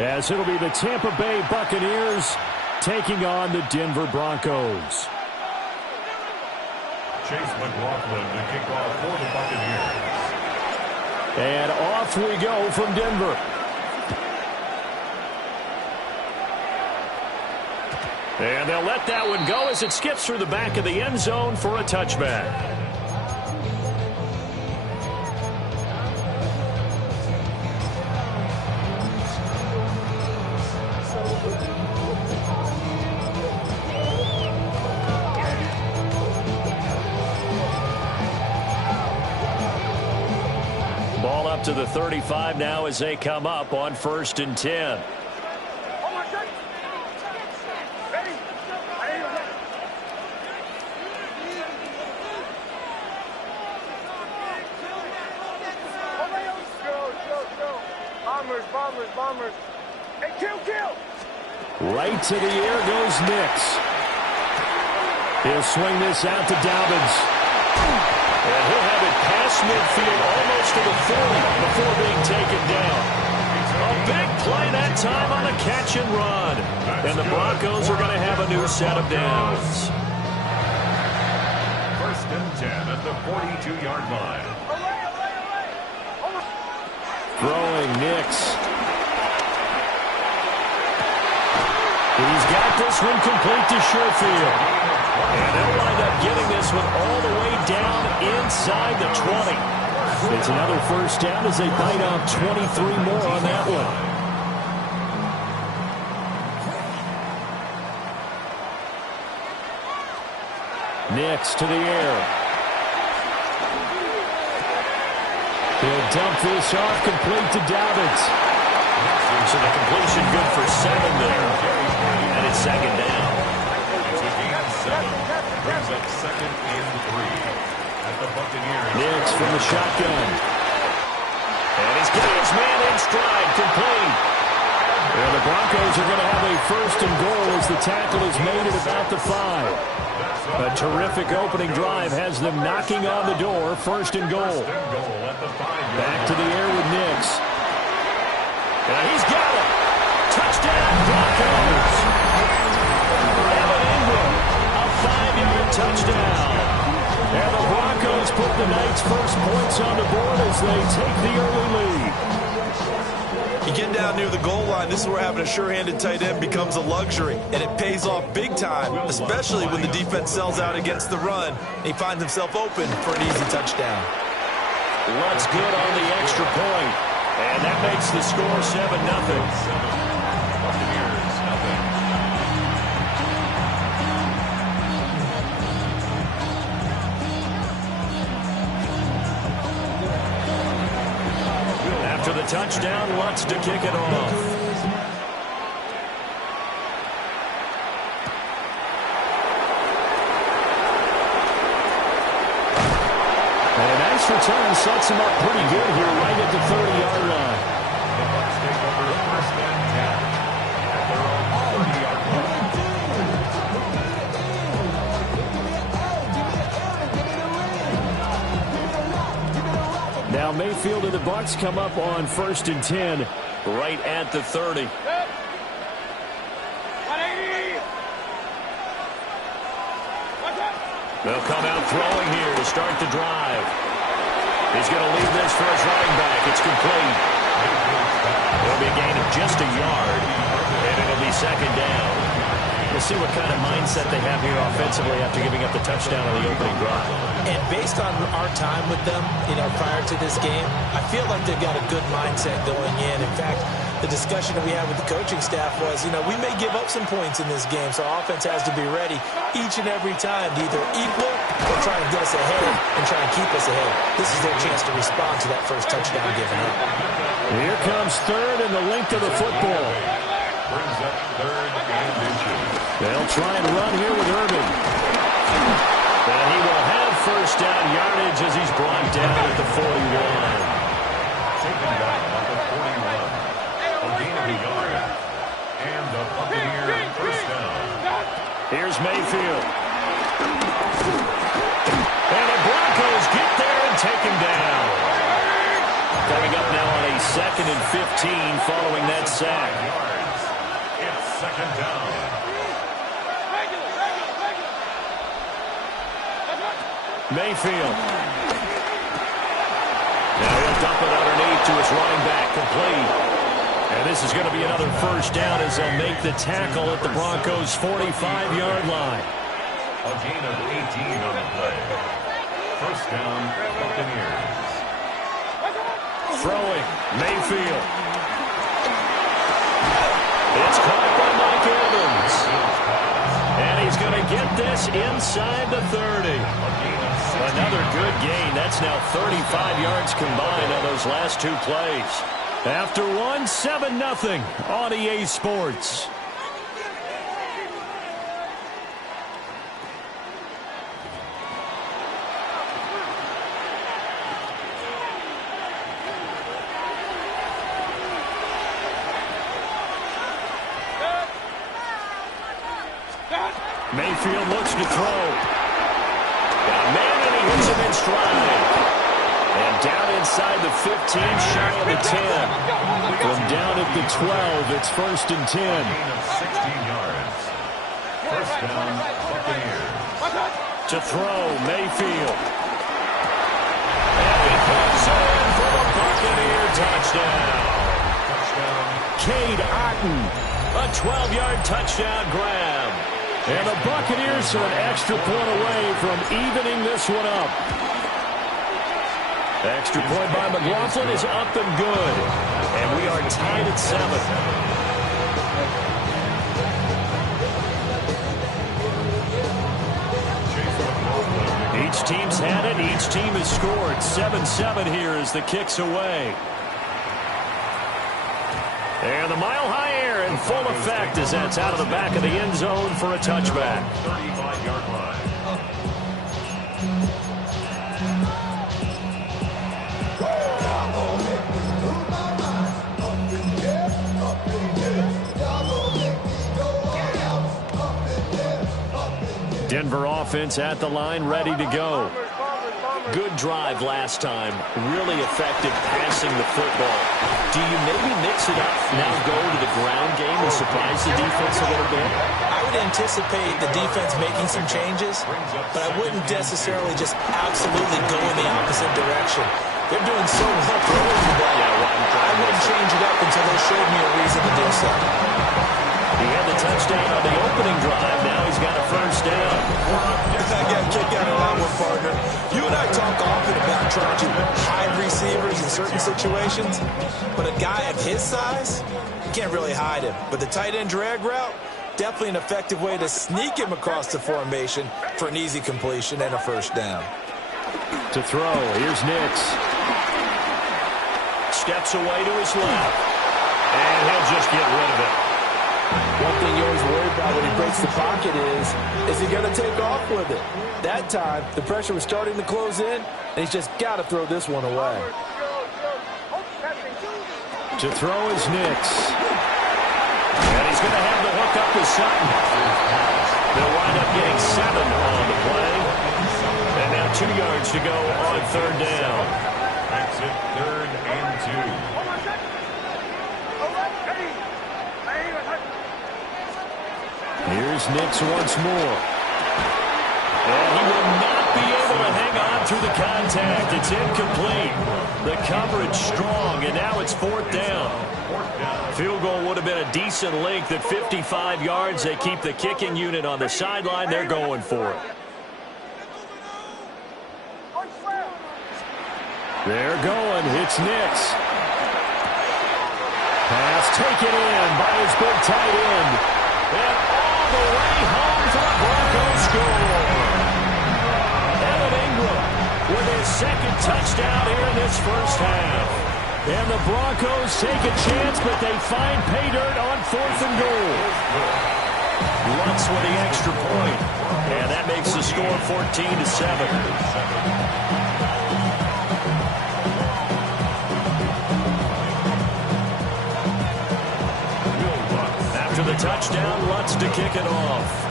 As it'll be the Tampa Bay Buccaneers taking on the Denver Broncos. Chase McLaughlin to kick off for the Buccaneers. And off we go from Denver. And they'll let that one go as it skips through the back of the end zone for a touchback. Ball up to the 35 now as they come up on 1st and 10. Bombers. Hey, kill! Right to the air goes Nix. He'll swing this out to Dobbins. And he'll have it past midfield almost to the 40 before being taken down. A big play that time on a catch and run. And the Broncos are going to have a new set of downs. 1st and 10 at the 42-yard line. Throwing Nix. He's got this one complete to Sherfield. And they'll wind up getting this one all the way down inside the 20. It's another 1st down as they bite off 23 more on that one. Nix to the air. He'll dump this off complete to Dobbins. So the completion good for 7 there. And it's 2nd down. Brings up 2nd and 3 at the Buccaneers. Nix from the shotgun. And he's getting his man in stride, complete. And the Broncos are going to have a 1st and goal as the tackle is made at about the 5. A terrific opening drive has them knocking on the door. 1st and goal. Back to the air with Nix. And he's got it. Touchdown, Broncos. Evan Ingram, a 5-yard touchdown. And the Broncos put the Knights' first points on the board as they take the early lead. You get down near the goal line, this is where having a sure-handed tight end becomes a luxury, and it pays off big time, especially when the defense sells out against the run. He finds himself open for an easy touchdown. Lutz good on the extra point, and that makes the score 7-0. After the touchdown, Lutz to kick it off. And a nice return sets him up pretty good here right at the 30-yard line. The Bucs take over 1st and 10 at their own 30-yard line. Now Mayfield and the Bucs come up on 1st and 10 right at the 30. They'll come out throwing here to start the drive. He's going to leave this for his running back. It's complete. It'll be a gain of just a yard, and it'll be 2nd down. We'll see what kind of mindset they have here offensively after giving up the touchdown on the opening drive. And based on our time with them, prior to this game, I feel like they've got a good mindset going in. In fact, the discussion that we had with the coaching staff was, we may give up some points in this game, so our offense has to be ready each and every time to either equal or try and get us ahead and try and keep us ahead. This is their chance to respond to that first touchdown given up. Here comes 3rd and the length of the football. Brings up 3rd and inches. They'll try and run here with Urban. And he will have 1st down yardage as he's brought down at the 41. Taken down at the 41. A gain of a yard. And the Buccaneers 1st down. Here's Mayfield. And the Broncos get there and take him down. Coming up now on a 2nd and 15 following that sack. second down. Mayfield. Now he'll dump it underneath to his running back, complete. And this is going to be another first down as they'll make the tackle at the Broncos' 45-yard line. A gain of 18 on the play. First down, Buccaneers. Throwing, Mayfield. It's caught by Mike Evans. And he's going to get this inside the 30. Another good gain. That's now 35 yards combined on those last two plays. After one, 7-0 on EA Sports. Mayfield looks to throw. Got a man, and he hits him in stride. And down inside the 15, shy of the 10. From down at the 12, it's 1st and 10. Gain of 16 yards. First down, Buccaneers. To throw, Mayfield. And he puts it in for the Buccaneer touchdown. Cade Otton, a 12-yard touchdown grab. And the Buccaneers are an extra point away from evening this one up. Extra point by McLaughlin is up and good. And we are tied at 7. Each team's had it. Each team has scored. 7-7 here as the kick's away. And the mile-high air in full effect as that's out of the back of the end zone for a touchback. 35-yard line. Denver offense at the line, ready to go. Good drive last time. Really effective passing the football. Do you maybe mix it up, now go to the ground game and surprise the defense a little bit? I would anticipate the defense making some changes, but I wouldn't necessarily just absolutely go in the opposite direction. They're doing so well throwing the ball. I wouldn't change it up until they showed me a reason to do so. He had the touchdown on the opening drive. Now he's got a first down. You're not getting kicked out of that one, partner. You and I talk often about trying to hide receivers in certain situations, but a guy of his size, you can't really hide him. But the tight end drag route, definitely an effective way to sneak him across the formation for an easy completion and a first down. To throw, here's Nix. Steps away to his left, and he'll just get rid of it. One thing you always worry about when he breaks the pocket is he going to take off with it? That time, the pressure was starting to close in, and he's just got to throw this one away. To throw is Nix. And he's going to have the hook up to Sutton. They'll wind up getting 7 on the play. And now 2 yards to go on third down. That's it, 3rd and 2. Here's Nix once more. And he will not be able to hang on through the contact. It's incomplete. The coverage strong, and now it's 4th down. Field goal would have been a decent length at 55 yards. They keep the kicking unit on the sideline. They're going for it. They're going. It's Nix. Pass taken in by his big tight end. And all the way home for the Broncos score. Evan Ingram with his 2nd touchdown here in this first half. And the Broncos take a chance, but they find pay dirt on 4th and goal. Lutz with the extra point. And that makes the score 14-7. After the touchdown, Lutz to kick it off.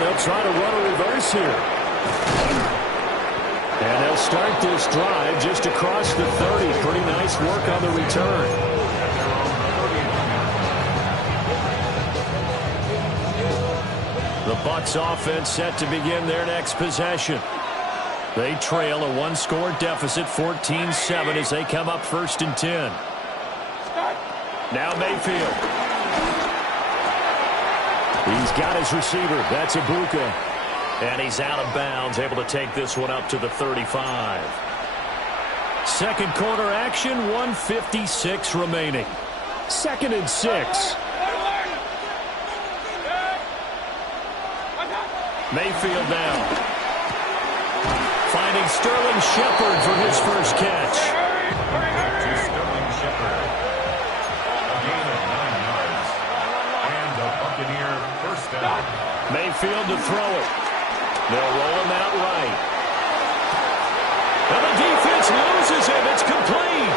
They'll try to run a reverse here. And they'll they'll start this drive just across the 30. Pretty nice work on the return. The Bucs offense set to begin their next possession. They trail a one-score deficit, 14-7, as they come up 1st and 10. Now Mayfield. He's got his receiver. That's Ibuka. And he's out of bounds, able to take this one up to the 35. Second quarter action, 1:56 remaining. 2nd and 6. Mayfield now. Finding Sterling Shepard for his first catch. Sterling Shepard. A gain of 9 yards. And a Buccaneer first down. Mayfield to throw it. They'll roll him out right. And the defense loses him. It's complete.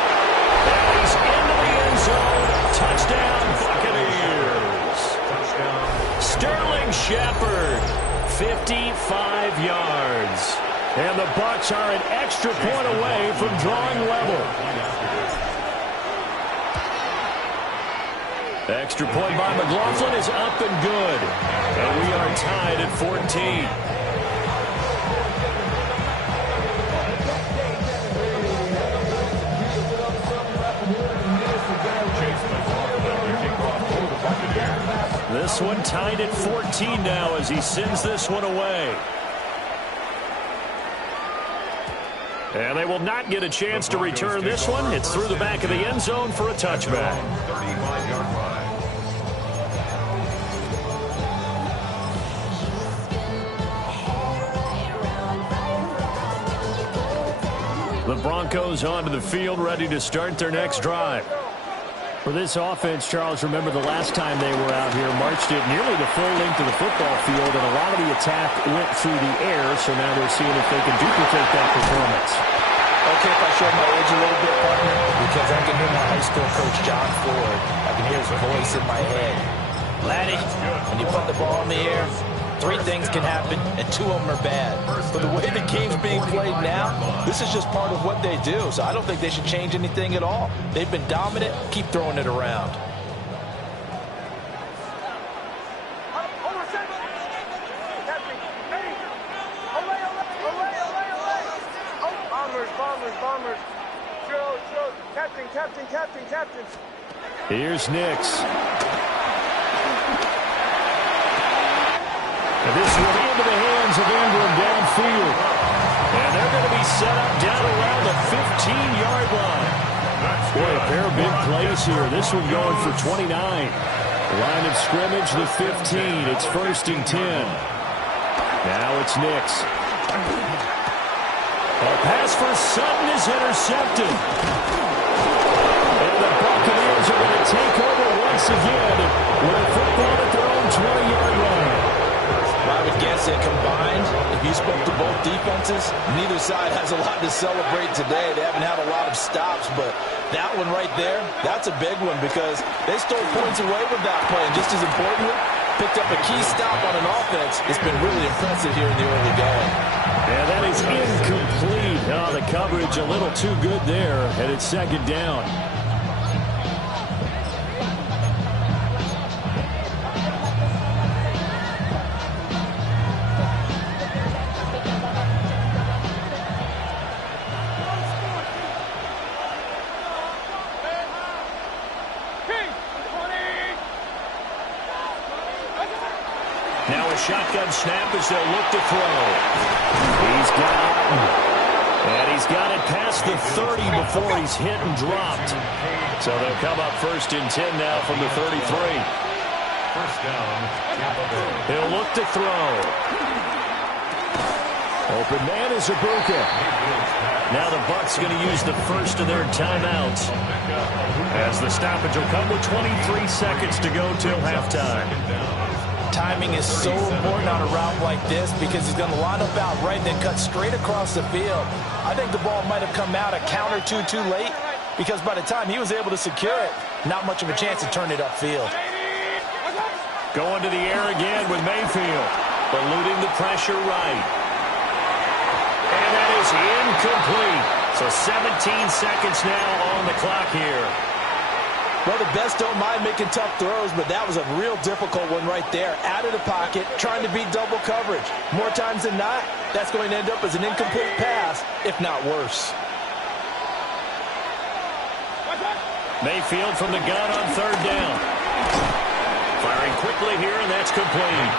And he's into the end zone. Touchdown, Buccaneers. Touchdown. Sterling Shepard, 55 yards. And the Bucs are an extra point away from drawing level. Extra point by McLaughlin is up and good. And we are tied at 14. This one tied at 14 now as he sends this one away. And they will not get a chance to return this one. It's through the back of the end zone for a touchback. 35-yard line. The Broncos onto the field, ready to start their next drive. For this offense, Charles, remember the last time they were out here, marched it nearly the full length of the football field, and a lot of the attack went through the air, so now they're seeing if they can duplicate that performance. Okay, if I show my age a little bit, partner, because I can hear my high school coach, John Ford. I can hear his voice in my head. Laddie, when you put the ball in the air, 3 things can happen, and 2 of them are bad. But the way the game's being played now, this is just part of what they do. So I don't think they should change anything at all. They've been dominant. Keep throwing it around. Bombers. Show. Captain. Here's Nix. And this will be into the hands of Ingram downfield. And they're going to be set up down around the 15-yard line. Boy, a pair of big plays here. This one going for 29. Line of scrimmage, the 15. It's 1st and 10. Now it's Nix. A pass for Sutton is intercepted. And the Buccaneers are going to take over once again with a football at their own 20-yard line. I would guess that combined, if you spoke to both defenses, neither side has a lot to celebrate today. They haven't had a lot of stops, but that one right there, that's a big one because they stole points away with that play. And just as importantly, picked up a key stop on an offense. It's been really impressive here in the early going. And that is incomplete. Oh, the coverage a little too good there, and it's 2nd down. Now a shotgun snap as they'll look to throw. He's got it. And he's got it past the 30 before he's hit and dropped. So they'll come up 1st and 10 now from the 33. First down, Tampa Bay. He'll look to throw. Open man is Ibuka. Now the Bucs going to use the first of their timeouts. As the stoppage will come with 23 seconds to go till halftime. Timing is so important on a route like this because he's going to line up out right and then cut straight across the field. I think the ball might have come out a count or two too late because by the time he was able to secure it, not much of a chance to turn it upfield. Going to the air again with Mayfield. Eluding the pressure right. And that is is incomplete. So 17 seconds now on the clock here. Well, the best don't mind making tough throws, but that was a real difficult one right there. Out of the pocket, trying to beat double coverage. More times than not, that's going to end up as an incomplete pass, if not worse. Mayfield from the gun on third down. Firing quickly here, and that's complete.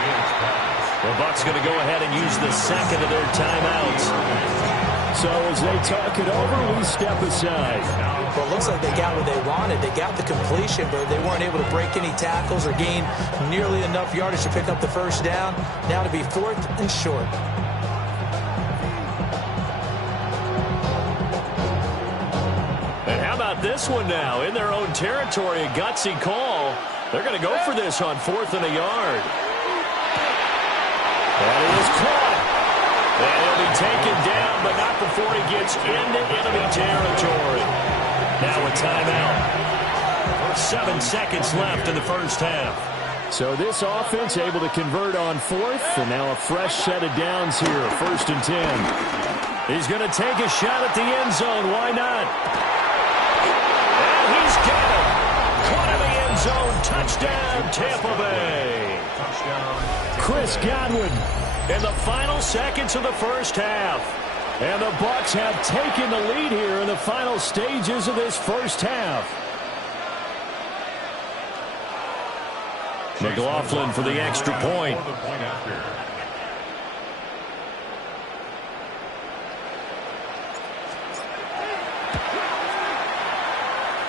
The Bucs going to go ahead and use the second of their timeouts. So as they talk it over, we step aside. Well, it looks like they got what they wanted. They got the completion, but they weren't able to break any tackles or gain nearly enough yardage to pick up the first down. Now to be 4th and short. And how about this one now? In their own territory, a gutsy call. They're going to go for this on 4th and a yard. And it is caught. And he'll be taken down, but not before he gets into enemy territory. Now a timeout. 7 seconds left in the first half. So this offense able to convert on 4th, and now a fresh set of downs here, 1st and 10. He's going to take a shot at the end zone. Why not? And he's got it. Caught in the end zone. Touchdown, Tampa Bay. Chris Godwin. In the final seconds of the first half. And the Bucs have taken the lead here in the final stages of this first half. McLaughlin for the extra point.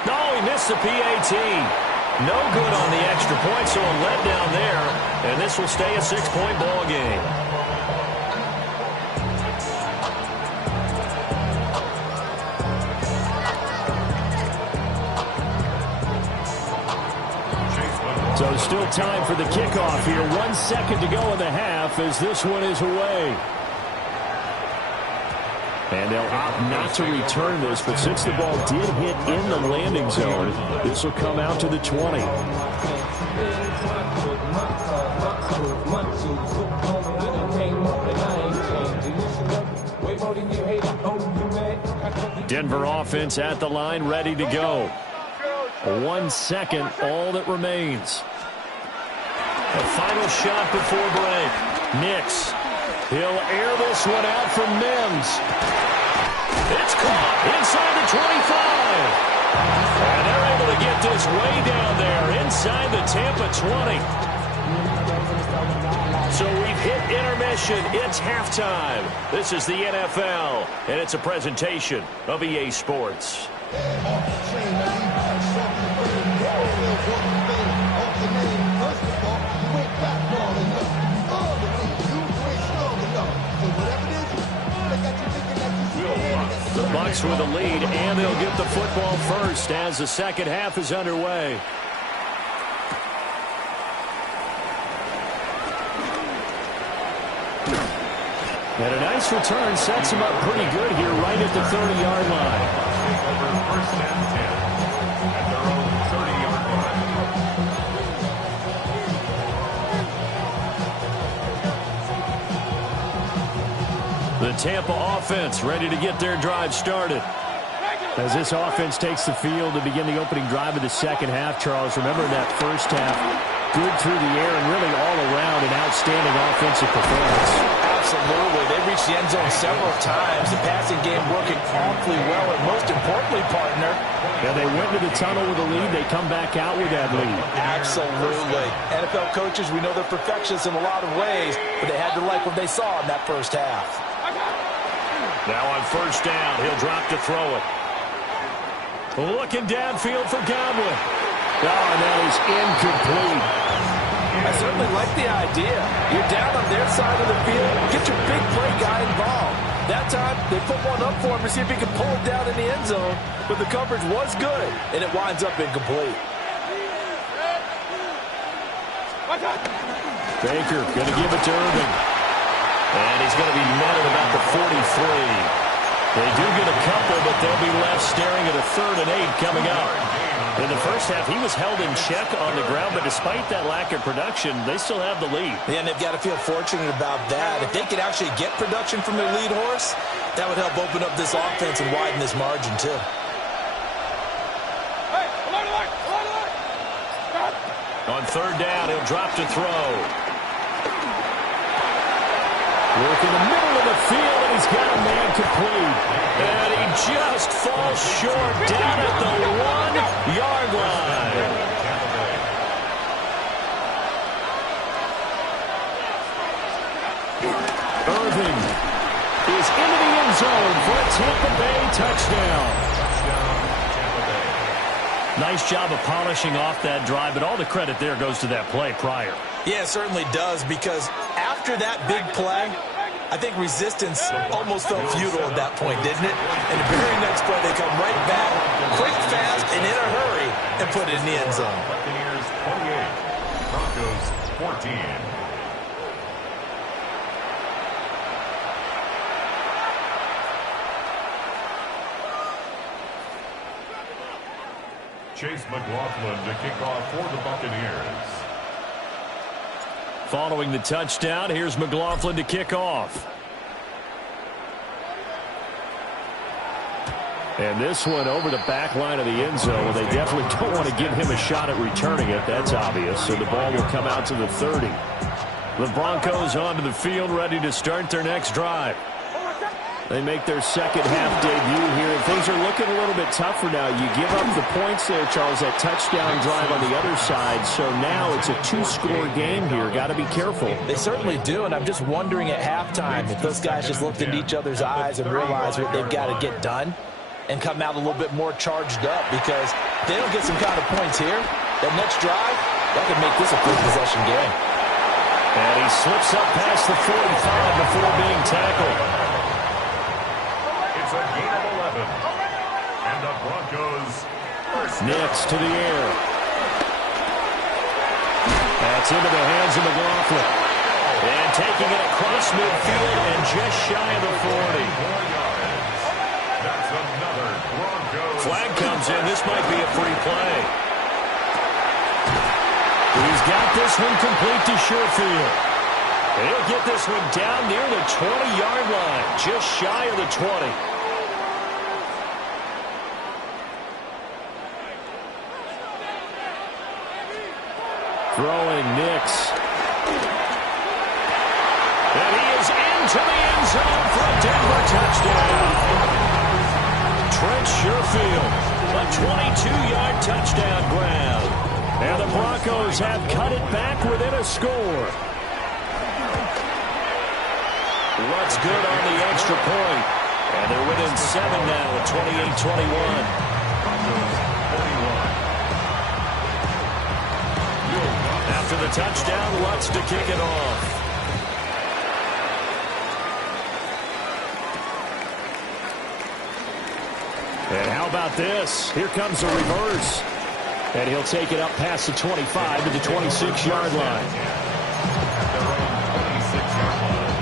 No, he missed the PAT. No good on the extra point, so a letdown there. And this will stay a 6-point ball game. So still time for the kickoff here. 1 second to go in the half as this one is away. And they'll opt not to return this, but since the ball did hit in the landing zone, this will come out to the 20. Denver offense at the line, ready to go. 1 second, all that remains. A final shot before break. Nix. He'll air this one out from Mims. It's caught inside the 25. And they're able to get this way down there inside the Tampa 20. So we've hit intermission. It's halftime. This is the NFL, and it's a presentation of EA Sports. The Bucs with a lead, and they'll get the football first as the second half is underway. And a nice return sets him up pretty good here right at the 30-yard line. First and 10 at their own 30-yard line. The Tampa offense ready to get their drive started. As this offense takes the field to begin the opening drive of the second half, Charles, remember that first half, good through the air and really all around an outstanding offensive performance. Absolutely. They reached the end zone several times. The passing game working awfully well, and most importantly, partner, Yeah, they went to the tunnel with a lead. They come back out with that lead. absolutely. NFL coaches, we know they're perfectionists in a lot of ways, but they had to like what they saw in that first half. Now on first down, he'll drop to throw it. Looking downfield for Godwin. Oh, and that is incomplete. I certainly like the idea. You're down on their side of the field. Get your big play guy involved. That time, they put one up for him to see if he can pull it down in the end zone. But the coverage was good, and it winds up incomplete. Baker going to give it to Irving. And he's going to be met at about the 43. They do get a couple, but they'll be left staring at a 3rd and 8 coming up. In the first half, he was held in check on the ground, but despite that lack of production, they still have the lead. Yeah, and they've got to feel fortunate about that. If they could actually get production from their lead horse, that would help open up this offense and widen this margin, too. On third down, he'll drop to throw. Work in the middle of the field, and he's got a man complete. And he just falls short down at the 1-yard line. Irving is into the end zone for a Tampa Bay touchdown. Nice job of polishing off that drive, but all the credit there goes to that play prior. Yeah, it certainly does, because after that big play, I think resistance almost felt futile at that point, didn't it? And the very next play, they come right back, quick, fast, and in a hurry, and put it in the end zone. Buccaneers 28, Broncos 14. Chase McLaughlin to kick off for the Buccaneers. Following the touchdown, here's McLaughlin to kick off. And this one over the back line of the end zone. Well, they definitely don't want to give him a shot at returning it. That's obvious. So the ball will come out to the 30. The Broncos onto the field, ready to start their next drive. They make their second half debut here, and things are looking a little bit tougher now. You give up the points there, Charles, that touchdown drive on the other side. So now it's a two-score game here. Got to be careful. They certainly do, and I'm just wondering at halftime if those guys just looked into each other's eyes and realized what they've got to get done and come out a little bit more charged up, because if they don't get some kind of points here, that next drive, that could make this a full-possession game. And he slips up past the 45 before being tackled. It's a gain of 11. And the Broncos first Nix to the air. That's into the hands of McLaughlin. And taking it across midfield and just shy of the 40. That's another Broncos. Flag comes in. This might be a free play. He's got this one complete to Sherfield. He'll get this one down near the 20-yard line, just shy of the 20. Throwing Nix. And he is into the end zone for a Denver touchdown. Trent Sherfield, a 22-yard touchdown grab. And the Broncos have cut it back within a score. What's good on the extra point. And they're within 7 now at 28-21. After the touchdown, Lutz to kick it off. And how about this? Here comes a reverse. And he'll take it up past the 25 to the 26-yard line. At their own 26-yard line.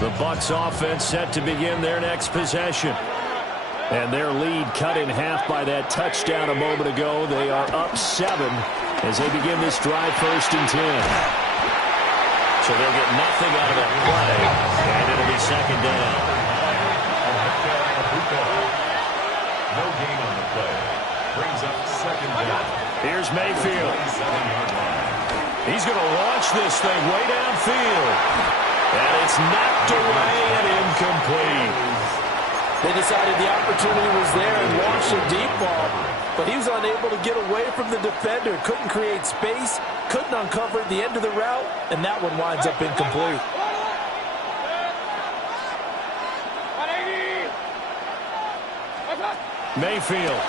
The Bucs offense set to begin their next possession. And their lead cut in half by that touchdown a moment ago. They are up 7 as they begin this drive, 1st and 10. So they'll get nothing out of that play, and it'll be 2nd down. No gain on the play. Brings up 2nd down. Here's Mayfield. 7-yard line. He's going to launch this thing way downfield. And it's knocked away and incomplete. They decided the opportunity was there and launched a deep ball, but he was unable to get away from the defender, couldn't create space, couldn't uncover at the end of the route, and that one winds up incomplete. Mayfield.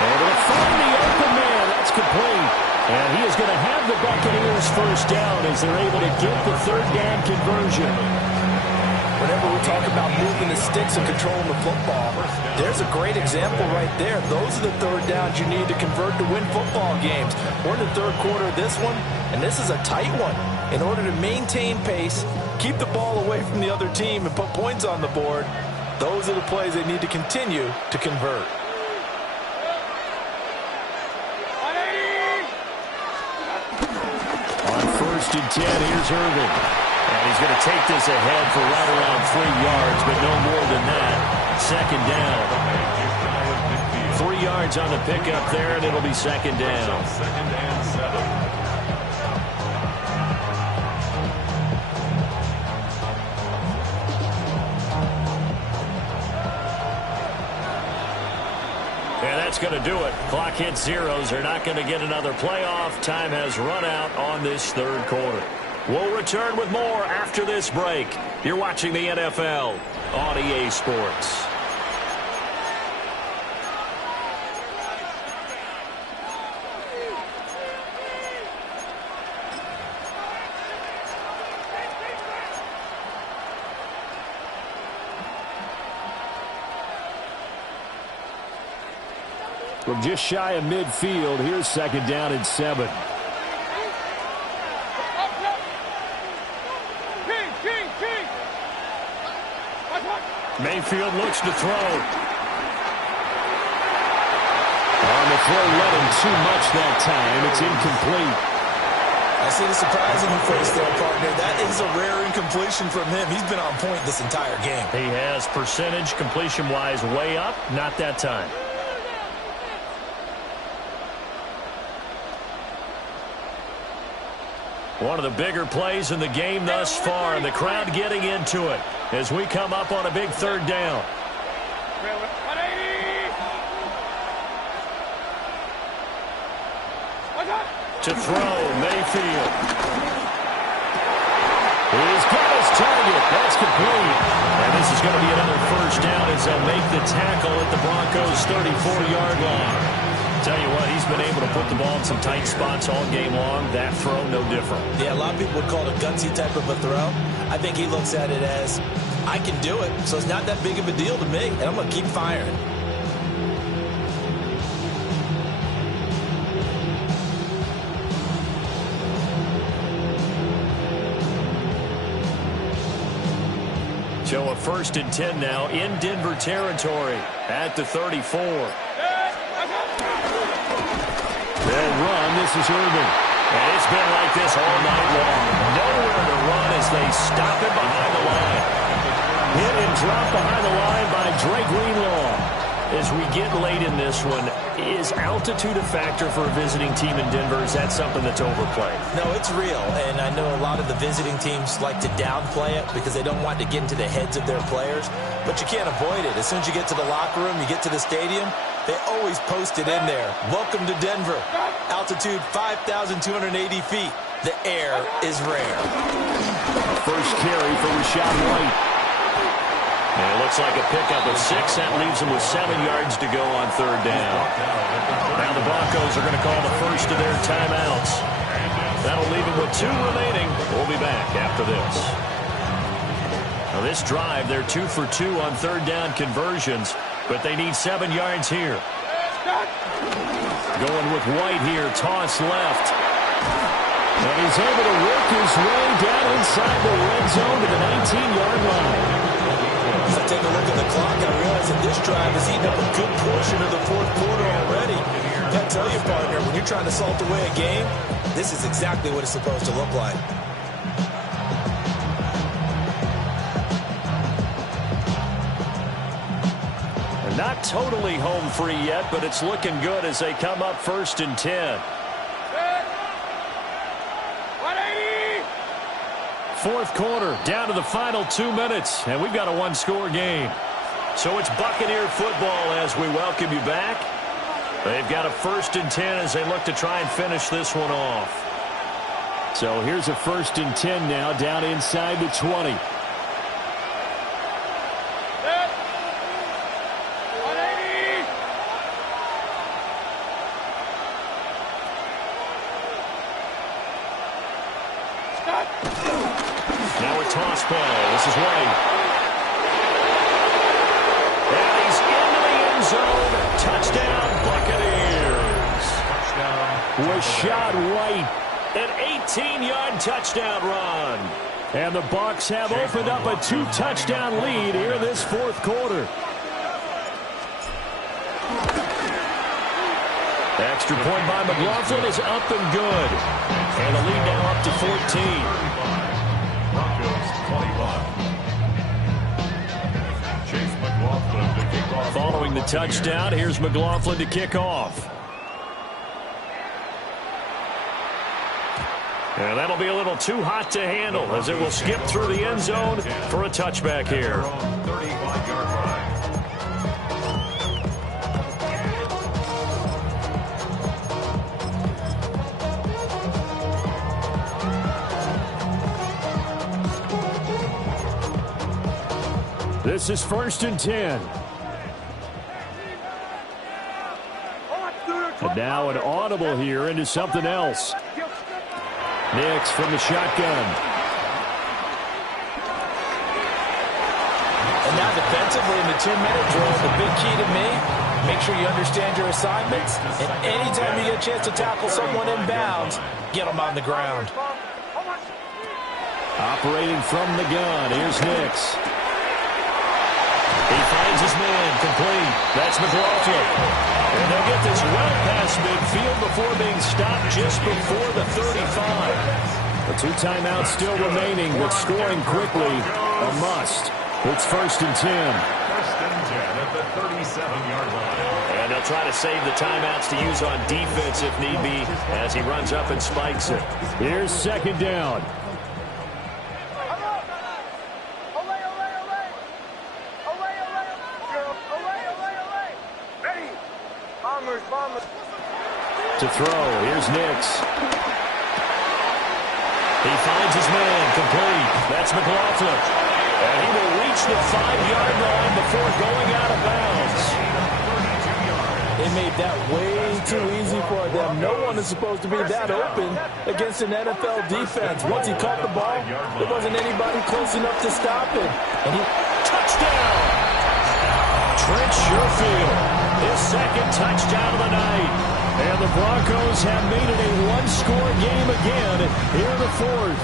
Able to find the open man. That's complete. And he is going to have the Buccaneers 1st down as they're able to get the 3rd down conversion. Whenever talk about moving the sticks and controlling the football. There's a great example right there. Those are the third downs you need to convert to win football games. We're in the third quarter of this one, and this is a tight one. In order to maintain pace, keep the ball away from the other team, and put points on the board, those are the plays they need to continue to convert. On 1st and 10, here's Irvin. And he's going to take this ahead for right around 3 yards, but no more than that. 2nd down. 3 yards on the pickup there, and it'll be 2nd down. 2nd and 7. And that's going to do it. Clock hits zeros. They're not going to get another playoff. Time has run out on this third quarter. We'll return with more after this break. You're watching the NFL on EA Sports. From just shy of midfield, here's 2nd down and 7. Mayfield looks to throw. On the throw, let him too much that time. It's incomplete. I see the surprise in your face there, partner. That is a rare incompletion from him. He's been on point this entire game. He has percentage completion-wise way up. Not that time. One of the bigger plays in the game thus far, and the crowd getting into it as we come up on a big 3rd down. To throw, Mayfield. He's got his target. That's complete. And this is going to be another 1st down as they'll make the tackle at the Broncos' 34-yard line. Tell you what, he's been able to put the ball in some tight spots all game long. That throw, no different. Yeah, a lot of people would call it a gutsy type of a throw. I think he looks at it as, I can do it, so it's not that big of a deal to me, and I'm going to keep firing. So a 1st and 10 now in Denver territory at the 34. They'll run. This is Irvin. And it's been like this all night long. Nowhere to run as they stop him behind the line. Hit and drop behind the line by Dre Greenlaw. As we get late in this one, is altitude a factor for a visiting team in Denver? Is that something that's overplayed? No, it's real, and I know a lot of the visiting teams like to downplay it because they don't want to get into the heads of their players, but you can't avoid it. As soon as you get to the locker room, you get to the stadium, they always post it in there. Welcome to Denver. Altitude 5,280 feet. The air is rare. First carry for Rashad White. And it looks like a pickup of 6. That leaves them with 7 yards to go on 3rd down. Now the Broncos are going to call the first of their timeouts. That'll leave them with 2 remaining. We'll be back after this. Now this drive, they're 2 for 2 on 3rd down conversions, but they need 7 yards here. Going with White here, toss left. And he's able to work his way down inside the red zone to the 19-yard line. As I take a look at the clock, I realize that this drive has eaten up a good portion of the 4th quarter already. I tell you, partner, when you're trying to salt away a game, this is exactly what it's supposed to look like. Not totally home free yet, but it's looking good as they come up 1st and 10. 4th quarter, down to the final 2 minutes, and we've got a 1-score game. So it's Buccaneer football as we welcome you back. They've got a 1st and 10 as they look to try and finish this one off. So here's a 1st and 10 now, down inside the 20. Now a toss ball. This is White. zone. Touchdown, Buccaneers. Was shot right. An 18-yard touchdown run. And the Bucs have opened up a 2-touchdown lead here this fourth quarter. Extra point by McLaughlin is up and good. And the lead now up to 14. Broncos 21. Chase McLaughlin to kick off. Following the touchdown, here's McLaughlin to kick off. And that'll be a little too hot to handle as it will skip through the end zone for a touchback here. 35-yard line. This is 1st and 10. And now an audible here into something else. Nix from the shotgun. And now defensively in the 2-minute drill, the big key to me, make sure you understand your assignments. And anytime you get a chance to tackle someone in bounds, get them on the ground. Operating from the gun, here's Nix. He finds his man, complete. That's McLaughlin. And they'll get this well past midfield before being stopped just before the 35. The 2 timeouts still remaining, but scoring quickly, a must. It's 1st and 10. 1st and 10 at the 37-yard line. And they'll try to save the timeouts to use on defense if need be as he runs up and spikes it. Here's 2nd down. To throw, here's Nix. He finds his man, complete. That's McLaughlin. And he will reach the 5-yard line before going out of bounds. They made that way too easy for them. No one is supposed to be that open against an NFL defense. Once he caught the ball, there wasn't anybody close enough to stop it. And he... Touchdown! Trent Sherfield, his 2nd touchdown of the night. And the Broncos have made it a 1-score game again here in the 4th.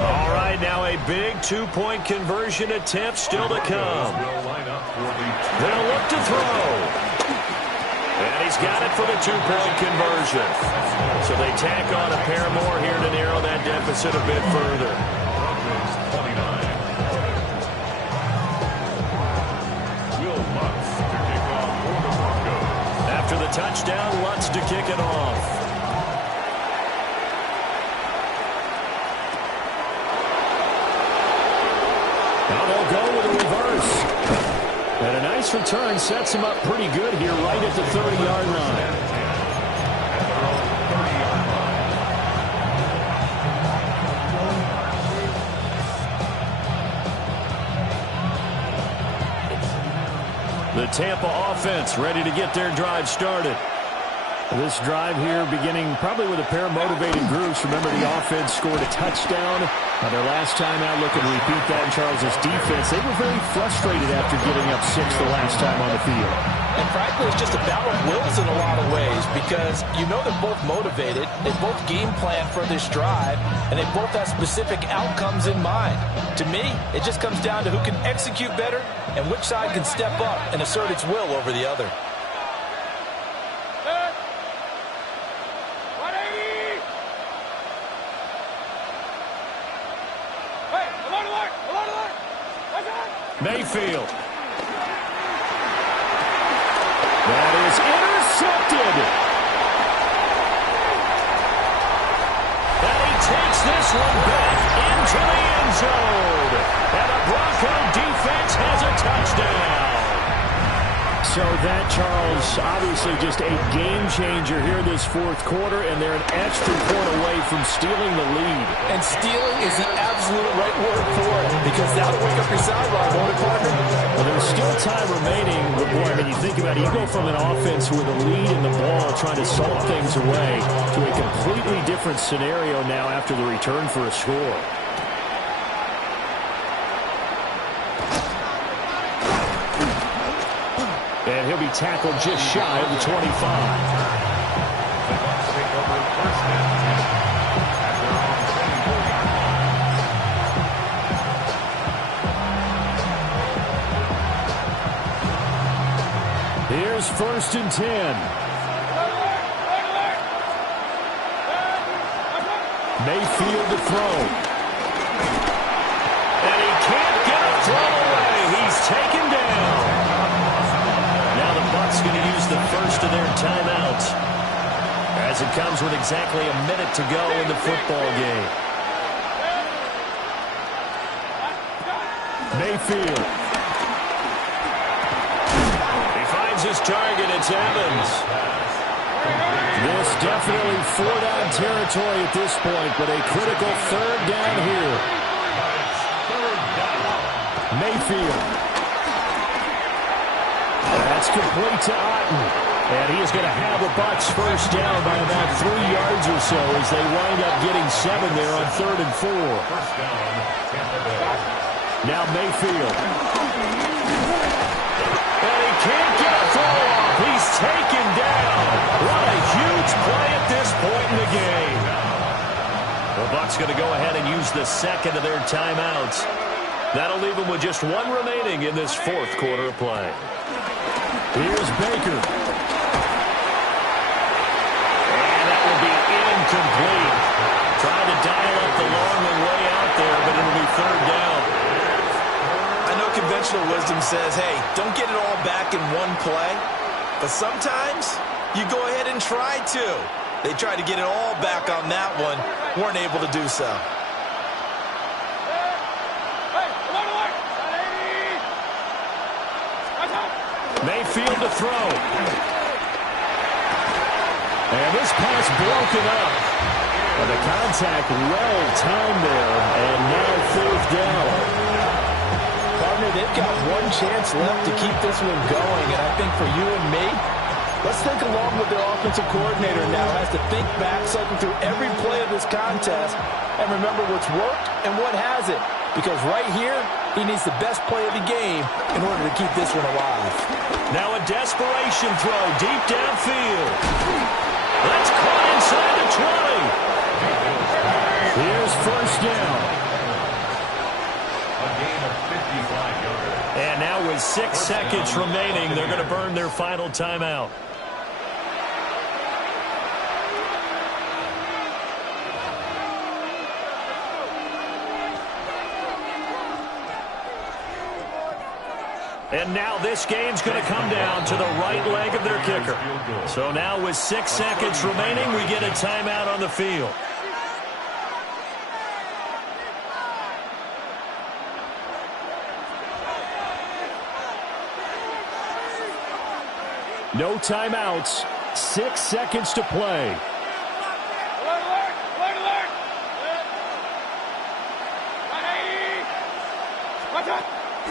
All right, now a big 2-point conversion attempt still to come. They'll look to throw. And he's got it for the 2-point conversion. So they tack on a pair more here to narrow that deficit a bit further. Broncos 29. After the touchdown, Lutz to kick it off. Now they'll go with a reverse. And a nice return sets him up pretty good here right at the 30-yard line. The Tampa offense ready to get their drive started. This drive here beginning probably with a pair of motivated groups. Remember, the offense scored a touchdown. Their last time out, looking to repeat that in Charles' defense. They were very frustrated after giving up 6 the last time on the field. And frankly, it's just a battle of wills in a lot of ways because you know they're both motivated, they both game plan for this drive, and they both have specific outcomes in mind. To me, it just comes down to who can execute better and which side can step up and assert its will over the other. Mayfield. That is intercepted. And he takes this one back into the end zone. And the Bronco defense has a touchdown. So that, Charles, obviously just a game changer here this 4th quarter, and they're an extra point away from stealing the lead. And stealing is the absolute right word for it, because that'll wake up your sideline, won't it, partner? Well, there's still time remaining. But boy, I mean, you think about it, you go from an offense with a lead in the ball, trying to salt things away, to a completely different scenario now after the return for a score. And And he'll be tackled just shy of the 25. The Bucs take over first and 10 at their own 24-yard line. Here's first and 10. Mayfield to throw. And he can't get a throw away. He's taken down. Now the Bucs going to use the first of their timeouts as it comes with exactly a minute to go in the football game. Mayfield. He finds his target. It's Evans. This definitely four-down territory at this point, but a critical third down here. Mayfield. That's complete to Otten. And he is going to have the Bucs first down by about 3 yards or so as they wind up getting 7 there on 3rd and 4. First down, Tampa Bay. Now Mayfield. And he can't get a throw off. He's taken down. What a huge play at this point in the game. The Bucs going to go ahead and use the second of their timeouts. That'll leave them with just one remaining in this fourth quarter of play. Here's Baker. And that will be incomplete. Trying to dial up the long way out there, but it'll be third down. I know conventional wisdom says, hey, don't get it all back in one play. But sometimes you go ahead and try to. They tried to get it all back on that one. Weren't able to do so. Mayfield to throw. And this pass broken up. And the contact well timed there. And now fourth down. Partner, they've got one chance left to keep this one going. And I think for you and me, let's think along with their offensive coordinator now has to think back, cycle through every play of this contest, and remember what's worked and what hasn't. Because right here, he needs the best play of the game in order to keep this one alive. Now a desperation throw deep downfield. That's caught inside the 20. Here's first down. A gain of 55 yards. And now with 6 seconds remaining, they're going to burn their final timeout. And now this game's going to come down to the right leg of their kicker. So now with 6 seconds remaining, we get a timeout on the field. No timeouts. 6 seconds to play.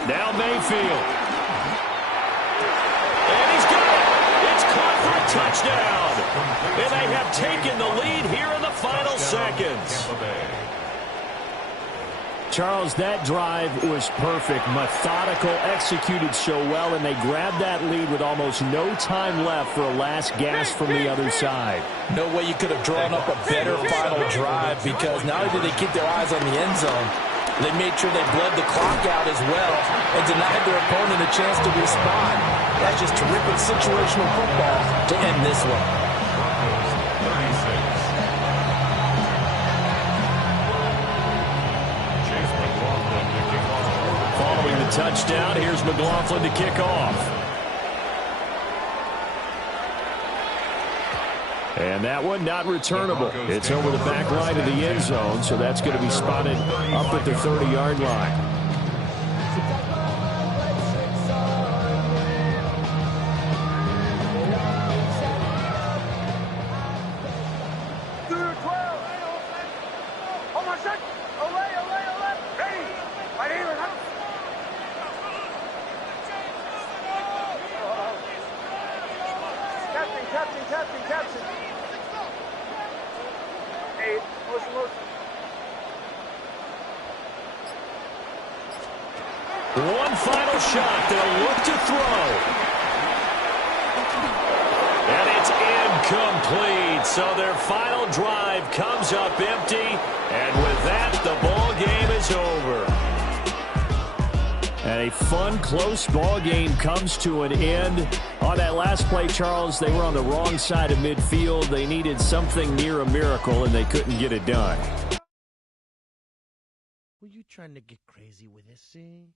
Now Mayfield. And he's got it. It's caught for a touchdown. And they have taken the lead here in the final seconds. Charles, that drive was perfect. Methodical, executed so well, and they grabbed that lead with almost no time left for a last gasp from the other side. No way you could have drawn up a better final drive, because not only did they keep their eyes on the end zone, they made sure they bled the clock out as well and denied their opponent a chance to respond. That's just terrific situational football to end this one. Following the touchdown, here's McLaughlin to kick off. And that one not returnable. It's over the back line of the end zone, so that's going to be spotted up at the 30-yard line. One final shot. They'll look to throw. And so their final drive comes up empty, and with that, the ball game is over. And a fun, close ball game comes to an end. On that last play, Charles, they were on the wrong side of midfield. They needed something near a miracle, and they couldn't get it done. Were you trying to get crazy with this, see?